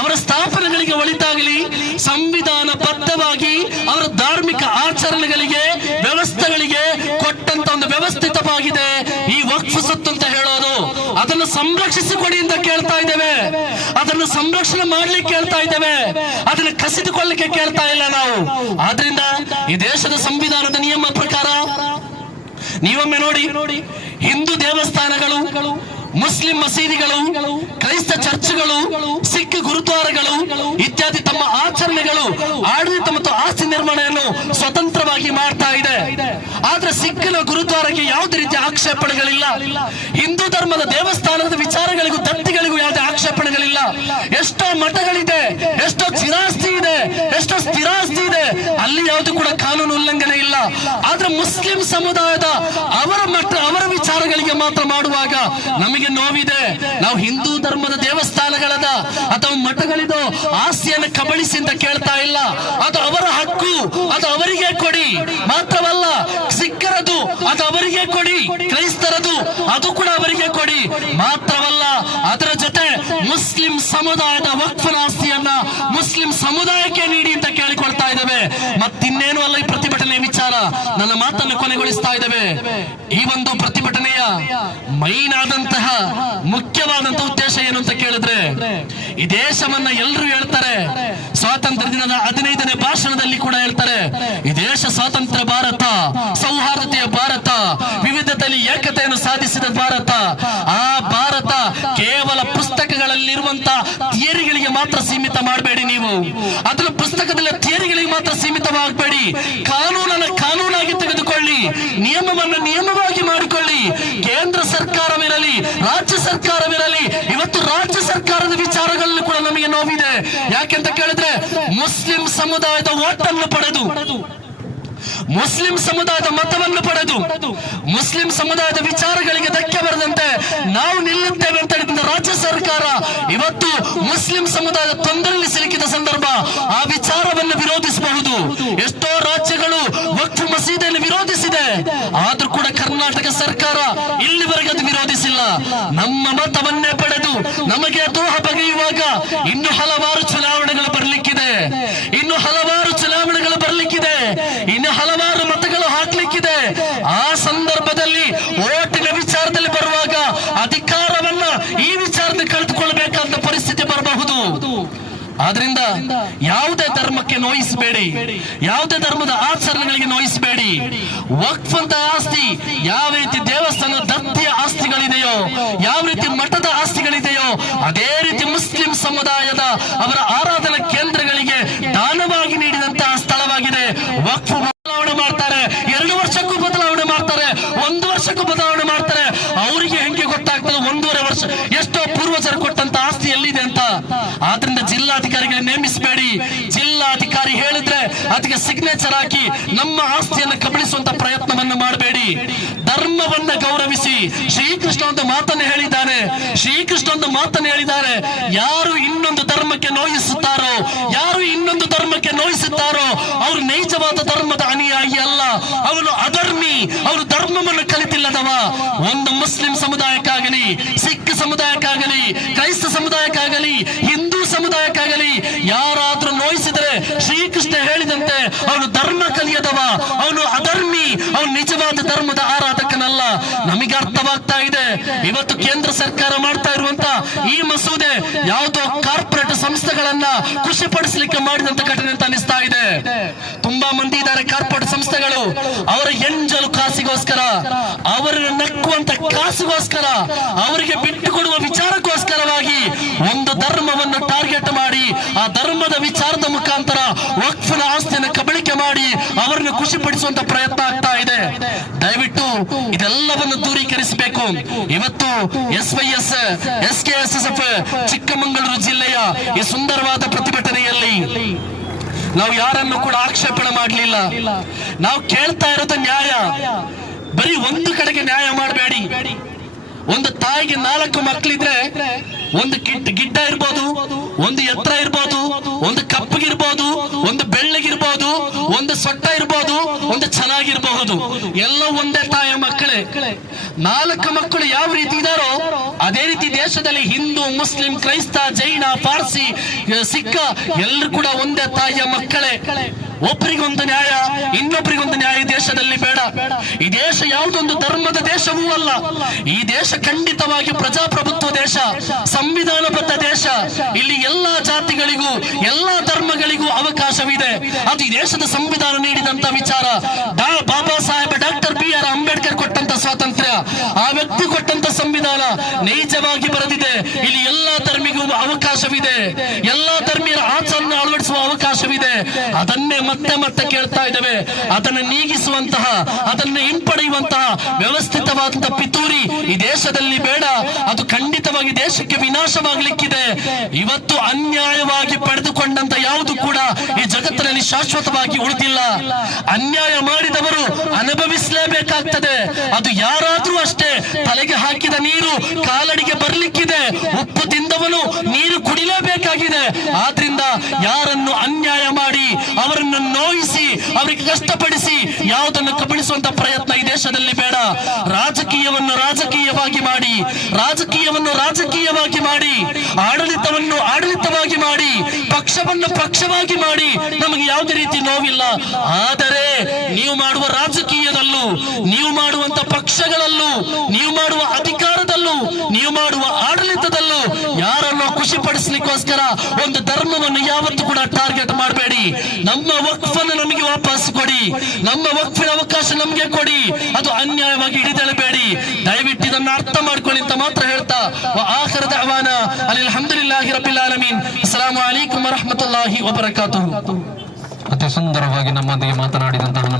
ಅವರ ಸ್ಥಾಪನೆಗಳಿಗೆ ಒಳಿತಾಗ್ಲಿ, ಸಂವಿಧಾನ ಬದ್ಧವಾಗಿ ಅವರ ಧಾರ್ಮಿಕ ಆಚರಣೆಗಳಿಗೆ ವ್ಯವಸ್ಥೆಗಳಿಗೆ ಕೊಟ್ಟಂತ ಒಂದು ವ್ಯವಸ್ಥಿತವಾಗಿದೆ ಈ ವಕ್ಫ್ ಸ್ವತ್ತು ಅಂತ ಹೇಳೋದು. ಅದನ್ನು ಸಂರಕ್ಷಿಸಿಕೊಡಿ ಅಂತ ಕೇಳ್ತಾ ಇದ್ದೇವೆ, ಅದನ್ನು ಸಂರಕ್ಷಣೆ ಮಾಡ್ಲಿಕ್ಕೆ ಕೇಳ್ತಾ ಇದ್ದೇವೆ, ಅದನ್ನು ಕಸಿದುಕೊಳ್ಳಲಿಕ್ಕೆ ಕೇಳ್ತಾ ಇಲ್ಲ ನಾವು. ಆದ್ರಿಂದ ಈ ದೇಶದ ಸಂವಿಧಾನದ ನಿಯಮ ಪ್ರಕಾರ ನೀವೊಮ್ಮೆ ನೋಡಿ, ಹಿಂದೂ ದೇವಸ್ಥಾನಗಳು, ಮುಸ್ಲಿಂ ಮಸೀದಿಗಳು, ಕ್ರೈಸ್ತ ಚರ್ಚ್ಗಳು, ಸಿಖ್ ಗುರುದ್ವಾರಗಳು ಇತ್ಯಾದಿ ತಮ್ಮ ಆಚರಣೆಗಳು, ಆಡಳಿತ ಮತ್ತು ಆಸ್ತಿ ನಿರ್ವಹಣೆಯನ್ನು ಸ್ವತಂತ್ರವಾಗಿ ಮಾಡ್ತಾ ಇದೆ. ಆದ್ರೆ ಸಿಖ್ನ ಗುರುದ್ವಾರಕ್ಕೆ ಯಾವುದೇ ರೀತಿಯ ಆಕ್ಷೇಪಣೆಗಳಿಲ್ಲ. ಹಿಂದೂ ಧರ್ಮದ ದೇವಸ್ಥಾನದ ವಿಚಾರಗಳಿಗೂ ದತ್ತಿಗಳಿಗೂ ಯಾವುದೇ ಆಕ್ಷೇಪಣೆಗಳಿಲ್ಲ. ಎಷ್ಟೋ ಮಠಗಳಿದೆ, ಎಷ್ಟೋ ಚಿರಾಸ್ತಿ ಇದೆ, ಎಷ್ಟೋ ಸ್ಥಿರಾಸ್ತಿ ಇದೆ, ಅಲ್ಲಿ ಯಾವುದು ಕೂಡ ಕಾನೂನು ಉಲ್ಲಂಘನೆ ಇಲ್ಲ. ಆದ್ರೆ ಮುಸ್ಲಿಂ ಸಮುದಾಯದ ಅವರ ವಿಚಾರಗಳಿಗೆ ಮಾತ್ರ ಮಾಡುವಾಗ ನಮಗೆ ನೋವಿದೆ. ನಾವು ಹಿಂದೂ ಧರ್ಮದ ದೇವಸ್ಥಾನಗಳದ ಅಥವಾ ಮಠಗಳಿದೋ ಆಸ್ತಿಯನ್ನು ಕಬಳಿಸಿ ಅಂತ ಕೇಳ್ತಾ ಇಲ್ಲ. ಅದು ಅವರ ಹಕ್ಕು, ಅದು ಅವರಿಗೆ ಕೊಡಿ. ಮಾತ್ರವಲ್ಲ, ಸಿಖ್ಖರದು ಅದು ಅವರಿಗೆ ಕೊಡಿ, ಕ್ರೈಸ್ತರದು ಅದು ಕೂಡ ಅವರಿಗೆ ಕೊಡಿ. ಮಾತ್ರವಲ್ಲ, ಅದರ ಜೊತೆ ಮುಸ್ಲಿಂ ಸಮುದಾಯದ ವಕ್ಫ್ ಆಸ್ತಿಯನ್ನ ಮುಸ್ಲಿಂ ಸಮುದಾಯಕ್ಕೆ ನೀಡಿ ಅಂತ ಕೇಳಿಕೊಳ್ತಾ ಇದ್ದೇವೆ. ಮತ್ತಿನ್ನೇನು ಅಲ್ಲ ಈ ಪ್ರತಿಭಟನೆ ವಿಚಾರ. ನನ್ನ ಮಾತನ್ನು ಕೊನೆಗೊಳಿಸ್ತಾ ಇದ್ದೇವೆ. ಈ ಒಂದು ಪ್ರತಿಭಟನೆಯ ಮೈನ್ ಆದಂತಹ ಮುಖ್ಯವಾದಂತಹ ಉದ್ದೇಶ ಏನು ಅಂತ ಕೇಳಿದ್ರೆ, ಈ ದೇಶವನ್ನ ಎಲ್ಲರೂ ಹೇಳ್ತಾರೆ, ಸ್ವಾತಂತ್ರ್ಯ ದಿನದ 15ನೇ ಭಾಷಣದಲ್ಲಿ ಕೂಡ ಹೇಳ್ತಾರೆ, ಈ ದೇಶ ಸ್ವಾತಂತ್ರ್ಯ ಭಾರತ, ಸೌಹಾರ್ದತೆಯ ಭಾರತ, ವಿವಿಧತೆಯಲ್ಲಿ ಏಕತೆಯನ್ನು ಸಾಧಿಸಿದ ಭಾರತ. ಆ ಭಾರತ ಕೇವಲ ಪುಸ್ತಕಗಳಲ್ಲಿರುವಂತ ಥಿಯರಿಗಳಿಗೆ ಮಾತ್ರ ಸೀಮಿತ ಮಾಡಬೇಡಿ. ನೀವು ಅದರ ಪುಸ್ತಕದಲ್ಲಿ ಥಿಯರಿಗಳಿಗೆ ಮಾತ್ರ ಸೀಮಿತವಾಗಬೇಡಿ. ಕಾನೂನನ್ನು ಕಾನೂನಾಗಿ ತೆಗೆದುಕೊಳ್ಳಿ, ನಿಯಮವನ್ನು ನಿಯಮವಾಗಿ ಮಾಡಿಕೊಳ್ಳಿ. ಕೇಂದ್ರ ಸರ್ಕಾರವಿರಲಿ, ರಾಜ್ಯ ಸರ್ಕಾರವಿರಲಿ, ಇವತ್ತು ರಾಜ್ಯ ಸರ್ಕಾರದ ವಿಚಾರಗಳಲ್ಲಿ ಕೂಡ ನಮಗೆ ನೋವಿದೆ. ಯಾಕೆಂತ ಕೇಳಿದ್ರೆ, ಮುಸ್ಲಿಂ ಸಮುದಾಯದ ಓಟನ್ನು ಪಡೆದು, ಮುಸ್ಲಿಂ ಸಮುದಾಯದ ಮತವನ್ನು ಪಡೆದು, ಮುಸ್ಲಿಂ ಸಮುದಾಯದ ವಿಚಾರಗಳಿಗೆ ಧಕ್ಕೆ ಬರದಂತೆ ನಾವು ನಿಲ್ಲುತ್ತೇವೆ ಅಂತ ಹೇಳಿದ ರಾಜ್ಯ ಸರ್ಕಾರ ಇವತ್ತು ಮುಸ್ಲಿಂ ಸಮುದಾಯದ ತೊಂದರೆಯಲ್ಲಿ ಸಿಲುಕಿದ ಸಂದರ್ಭ ಆ ವಿಚಾರವನ್ನು ವಿರೋಧಿಸಬಹುದು. ಎಷ್ಟೋ ರಾಜ್ಯಗಳು ವಕ್ಫ್ ಮಸೀದಿಯನ್ನು ವಿರೋಧಿಸಿದೆ, ಆದ್ರೂ ಕೂಡ ಕರ್ನಾಟಕ ಸರ್ಕಾರ ಇಲ್ಲಿವರೆಗೆ ಅದು ವಿರೋಧಿಸಿಲ್ಲ. ನಮ್ಮ ಮತವನ್ನೇ ಪಡೆದು ನಮಗೆ ದೋಹ ಬಗೆಯುವಾಗ ಇನ್ನು ಹಲವಾರು ಚುನಾವಣೆಗಳು ಬರಲಿಕ್ಕಿದೆ, ಇನ್ನು ಹಲವಾರು ಚುನಾವಣೆಗಳು ಬರಲಿಕ್ಕಿದೆ, ಇನ್ನು ಹಲವಾರು ಮತಗಳು ಹಾಕ್ಲಿಕ್ಕಿದೆ. ಆ ಸಂದರ್ಭದಲ್ಲಿ ಓಟಿನ ವಿಚಾರದಲ್ಲಿ ಬರುವಾಗ ಅಧಿಕಾರವನ್ನ ಈ ವಿಚಾರದಲ್ಲಿ ಕಳೆದುಕೊಳ್ಳಬೇಕಾದ ಪರಿಸ್ಥಿತಿ ಬರಬಹುದು. ಆದ್ರಿಂದ ಯಾವುದೇ ಧರ್ಮಕ್ಕೆ ನೋಯಿಸಬೇಡಿ, ಯಾವುದೇ ಧರ್ಮದ ಆಚರಣೆಗಳಿಗೆ ನೋಯಿಸಬೇಡಿ. ವಕ್ಫ್ ಅಂತ ಆಸ್ತಿ ಯಾವ ರೀತಿ ದೇವಸ್ಥಾನ ದತ್ತಿಯ ಆಸ್ತಿಗಳಿದೆಯೋ, ಯಾವ ರೀತಿ ಮಠದ ಆಸ್ತಿಗಳಿದೆಯೋ, ಅದೇ ರೀತಿ ಮುಸ್ಲಿಂ ಸಮುದಾಯದ ಅವರ ಆರಾಧನಾ ಕೇಂದ್ರಗಳಿಗೆ ದಾನವಾಗಿ ನೀಡಿದಂತಹ ಸ್ಥಳವಾಗಿದೆ. ವಕ್ಫ್ ಬದಲಾವಣೆ ಮಾಡ್ತಾರೆ, 2 ವರ್ಷಕ್ಕೂ ಬದಲಾವಣೆ ಮಾಡ್ತಾರೆ, 1 ವರ್ಷಕ್ಕೂ ಬದಲಾವಣೆ ಮಾಡ್ತಾರೆ. ಅವರಿಗೆ ಹೆಂಗೆ ಗೊತ್ತಾಗ್ತದೆ 1.5 ವರ್ಷ ಎಷ್ಟೋ ಪೂರ್ವಜರು ಕೊಟ್ಟಂತ ಆಸ್ತಿ ಎಲ್ಲಿದೆ ಅಂತ. ಆದ್ರಿಂದ ಜಿಲ್ಲಾಧಿಕಾರಿಗಳಿಗೆ ನೇಮಿಸಬೇಡಿ. ಜಿಲ್ಲಾಧಿಕಾರಿ ಹೇಳಿದ್ರೆ ಅದಕ್ಕೆ ಸಿಗ್ನೇಚರ್ ಹಾಕಿ ನಮ್ಮ ಆಸ್ತಿಯನ್ನು ಕಬಳಿಸುವಂತ ಪ್ರಯತ್ನವನ್ನು ಮಾಡಬೇಡಿ. ಧರ್ಮವನ್ನ ಗೌರವಿಸಿ. ಶ್ರೀಕೃಷ್ಣ ಒಂದು ಮಾತನ್ನು ಹೇಳಿದ್ದಾನೆ, ಯಾರು ಇನ್ನೊಂದು ಧರ್ಮಕ್ಕೆ ನೋಯಿಸುತ್ತಾರೋ, ಯಾರು ಇನ್ನೊಂದು ಧರ್ಮಕ್ಕೆ ನೋಯಿಸುತ್ತಾರೋ ಅವರು ನೈಜವಾದ ಧರ್ಮದ ಅನುಯಾಯಿ ಅಲ್ಲ, ಅವನು ಅಧರ್ಮಿ, ಅವರು ಧರ್ಮವನ್ನು ಕಲಿತಿಲ್ಲದವ. ಒಂದು ಮುಸ್ಲಿಂ ಸಮುದಾಯಕ್ಕಾಗಲಿ, ಸಿಖ್ ಸಮುದಾಯಕ್ಕಾಗಲಿ, ಕ್ರೈಸ್ತ ಸಮುದಾಯಕ್ಕಾಗಲಿ, ಹಿಂದೂ ಸಮುದಾಯಕ್ಕಾಗಲಿ ಯಾರಾದ್ರೂ ನೋಯಿಸಿದರೆ ಶ್ರೀಕೃಷ್ಣ ಹೇಳಿದಂತೆ ಅವನು ಧರ್ಮ ಕಲಿಯದವ, ಅವನು ಅಧರ್ಮಿ, ಅವನು ನಿಜವಾದ ಧರ್ಮದ ಆರಾಧಕನಲ್ಲ. ನಮಗೆ ಅರ್ಥವಾಗ್ತಾ ಇದೆ. ಇವತ್ತು ಕೇಂದ್ರ ಸರ್ಕಾರ ಮಾಡ್ತಾ ಇರುವಂತ ಈ ಮಸೂದೆ ಯಾವುದೋ ಕಾರ್ಪೊರೇಟ್ ಸಂಸ್ಥೆಗಳನ್ನ ಖುಷಿಪಡಿಸಲಿಕ್ಕೆ ಮಾಡಿದಂತ ಘಟನೆ ಅಂತ ಅನಿಸ್ತಾ ಇದೆ. ತುಂಬಾ ಮಂದಿ ಇದ್ದಾರೆ ಕಾರ್ಪೊರೇಟ್ ಸಂಸ್ಥೆಗಳು, ಅವರ ಎಂಜಲು ಕಾಸಿಗೋಸ್ಕರ, ಅವರನ್ನು ನಕ್ಕುವಂತ ಕಾಸಿಗೋಸ್ಕರ, ಅವರಿಗೆ ಬಿಟ್ಟುಕೊಡುವ ವಿಚಾರಕ್ಕೋಸ್ಕರವಾಗಿ ಒಂದು ಧರ್ಮವನ್ನು ಟಾರ್ಗೆಟ್ ಮಾಡಿ ಆ ಧರ್ಮದ ವಿಚಾರದ ಮುಖಾಂತರ ವಕ್ಫ್ನ ಆಸ್ತಿಯನ್ನು ಕಬಳಿಕೆ ಮಾಡಿ ಅವರನ್ನು ಖುಷಿಪಡಿಸುವಂತ ಪ್ರಯತ್ನ ಆಗ್ತಾ ಇದೆ. ದಯವಿಟ್ಟು ಇದೆಲ್ಲವನ್ನು ದೂರೀಕರಿಸಬೇಕು. ಇವತ್ತು SYS SKSSF ಚಿಕ್ಕಮಗಳೂರು ಜಿಲ್ಲೆಯ ಈ ಸುಂದರವಾದ ಪ್ರತಿಭಟನೆಯಲ್ಲಿ ನಾವು ಯಾರನ್ನು ಕೂಡ ಆಕ್ಷೇಪಣೆ ಮಾಡಲಿಲ್ಲ. ನಾವು ಕೇಳ್ತಾ ಇರೋದು ನ್ಯಾಯ. ಬರೀ ಒಂದು ಕಡೆಗೆ ನ್ಯಾಯ ಮಾಡಬೇಡಿ. ಒಂದು ತಾಯಿಗೆ 4 ಮಕ್ಕಳಿದ್ರೆ ಒಂದು ಗಿಡ್ಡ ಇರ್ಬೋದು, ಒಂದು ಎತ್ತರ ಇರ್ಬೋದು, ಒಂದು ಕಪ್ಪಗಿರ್ಬೋದು, ಒಂದು ಬೆಳ್ಳಗಿರ್ಬೋದು, ಒಂದು ಸೊಟ್ಟ ಇರ್ಬೋದು, ಒಂದು ಚೆನ್ನಾಗಿರ್ಬಹುದು, ಎಲ್ಲ ಒಂದೇ ತಾಯಿಯ ಮಕ್ಕಳೇ. 4 ಮಕ್ಕಳು ಯಾವ ರೀತಿ ಇದಾರೋ ಅದೇ ರೀತಿ ದೇಶದಲ್ಲಿ ಹಿಂದೂ, ಮುಸ್ಲಿಂ, ಕ್ರೈಸ್ತ, ಜೈನ, ಪಾರ್ಸಿ, ಸಿಖ್ ಎಲ್ಲರೂ ಕೂಡ ಒಂದೇ ತಾಯಿಯ ಮಕ್ಕಳೇ. ಒಬ್ಬರಿಗೊಂದು ನ್ಯಾಯ, ಇನ್ನೊಬ್ಬರಿಗೊಂದು ನ್ಯಾಯ ದೇಶದಲ್ಲಿ ಬೇಡ. ಈ ದೇಶ ಯಾವುದೊಂದು ಧರ್ಮದ ದೇಶವೂ ಅಲ್ಲ. ಈ ದೇಶ ಖಂಡಿತವಾಗಿ ಪ್ರಜಾಪ್ರಭುತ್ವ ದೇಶ, ಸಂವಿಧಾನಬದ್ಧ ದೇಶ. ಇಲ್ಲಿ ಎಲ್ಲಾ ಜಾತಿಗಳಿಗೂ ಎಲ್ಲಾ ಧರ್ಮಗಳಿಗೂ ಅವಕಾಶವಿದೆ. ಅದು ಈ ದೇಶದ ಸಂವಿಧಾನ ನೀಡಿದಂತ ವಿಚಾರ. ಬಾಬಾ ಸಾಹೇಬ್ ಡಾಕ್ಟರ್ BR ಅಂಬೇಡ್ಕರ್ ಕೊಟ್ಟಂತ ಸ್ವಾತಂತ್ರ್ಯ, ಆ ವ್ಯಕ್ತಿ ಕೊಟ್ಟಂತ ಸಂವಿಧಾನ ನೈಜವಾಗಿ ಬರೆದಿದೆ. ಇಲ್ಲಿ ಎಲ್ಲಾ ಧರ್ಮಿಗೂ ಅವಕಾಶವಿದೆ, ಎಲ್ಲಾ ಧರ್ಮೀಯರ ಆಚರಣೆ ಅಳವಡಿಸುವ ಅವಕಾಶವಿದೆ. ಅದನ್ನೇ ಮತ್ತೆ ಮತ್ತೆ ಕೇಳ್ತಾ ಇದ್ದೇವೆ. ಅದನ್ನು ನೀಗಿಸುವಂತಹ, ಅದನ್ನು ಹಿಂಪಡೆಯುವಂತಹ ವ್ಯವಸ್ಥಿತವಾದಂತಹ ಪಿತೂರಿ ಈ ದೇಶದಲ್ಲಿ ಬೇಡ. ಅದು ಖಂಡಿತವಾಗಿ ದೇಶಕ್ಕೆ ವಿನಾಶವಾಗಲಿಕ್ಕಿದೆ. ಇವತ್ತು ಅನ್ಯಾಯವಾಗಿ ಪಡೆದುಕೊಂಡಂತ ಯಾವುದು ಕೂಡ ಈ ಜಗತ್ತಿನಲ್ಲಿ ಶಾಶ್ವತವಾಗಿ ಉಳಿದಿಲ್ಲ. ಅನ್ಯಾಯ ಮಾಡಿದವರು ಅನುಭವಿಸಲೇಬೇಕಾಗ್ತದೆ. ಅದು ಯಾರಾದ್ರೂ ಅಷ್ಟೇ. ತಲೆಗೆ ಹಾಕಿದ ನೀರು ಕಾಲಡಿಗೆ ಬರ್ಲಿಕ್ಕಿದೆ. ಉಪ್ಪು ತಿಂದವನು ನೀರು ಕುಡಿಲೇಬೇಕಾಗಿದೆ. ಆದ್ರಿಂದ ಯಾರನ್ನು ಅನ್ಯಾಯ ಮಾಡಿ, ಅವರನ್ನು ನೋಯಿಸಿ, ಅವರಿಗೆ ಕಷ್ಟಪಡಿಸಿ ಯಾವುದನ್ನು ಕಬಳಿಸುವಂತ ಪ್ರಯತ್ನ ಈ ದೇಶದಲ್ಲಿ ಬೇಡ. ರಾಜಕೀಯವನ್ನು ರಾಜಕೀಯವಾಗಿ ಮಾಡಿ, ರಾಜಕೀಯವನ್ನು ರಾಜಕೀಯವಾಗಿ ಮಾಡಿ, ಆಡಳಿತವನ್ನು ಆಡಳಿತವಾಗಿ ಮಾಡಿ, ಪಕ್ಷವನ್ನು ಪಕ್ಷವಾಗಿ ಮಾಡಿ ನಮಗೆ ಯಾವುದೇ ರೀತಿ ನೋವಿಲ್ಲ. ಆದರೆ ನೀವು ಮಾಡುವ ರಾಜಕೀಯದಲ್ಲೂ, ನೀವು ಮಾಡುವಂತ ಪಕ್ಷಗಳಲ್ಲೂ, ನೀವು ಮಾಡುವ ಅಧಿಕಾರದಲ್ಲೂ, ನೀವು ಮಾಡುವ ಆಡಳಿತದಲ್ಲೂ ಯಾರನ್ನು ಖುಷಿಪಡಿಸಲಿಕ್ಕೋಸ್ಕರ ಒಂದು ಧರ್ಮವನ್ನು ಯಾವತ್ತೂ ಕೂಡ ಟಾರ್ಗೆಟ್ ಮಾಡಬೇಡಿ. ನಮ್ಮ ವಕ್ಫನ್ನು ನಮಗೆ ವಾಪಸ್ ಕೊಡಿ, ನಮ್ಮ ವಕ್ಫಿನ ಅವಕಾಶ ನಮಗೆ ಕೊಡಿ. ಅದು ಅನ್ಯಾಯವಾಗಿ ಹಿಡಿದೆಳಬೇಡಿ. ದಯವಿಟ್ಟು ಇದನ್ನು ಅರ್ಥ ಮಾಡ್ಕೊಳ್ಳಿ ಅಂತ ಮಾತ್ರ ಹೇಳ್ತಾ, ಆಖಿರ ದಅವಾನ ಅಲ್ಹಮ್ದುಲಿಲ್ಲಾಹಿ ರಬ್ಬಿಲ್ ಆಲಮೀನ್. ಅಸ್ಸಲಾಮು ಅಲೈಕುಂ ವರಹ್ಮತುಲ್ಲಾಹಿ ವಬರಕಾತುಹು. ಅತಿ ಸುಂದರವಾಗಿ ನಮ್ಮೊಂದಿಗೆ ಮಾತನಾಡಿದಂತಹ ನಮ್ಮ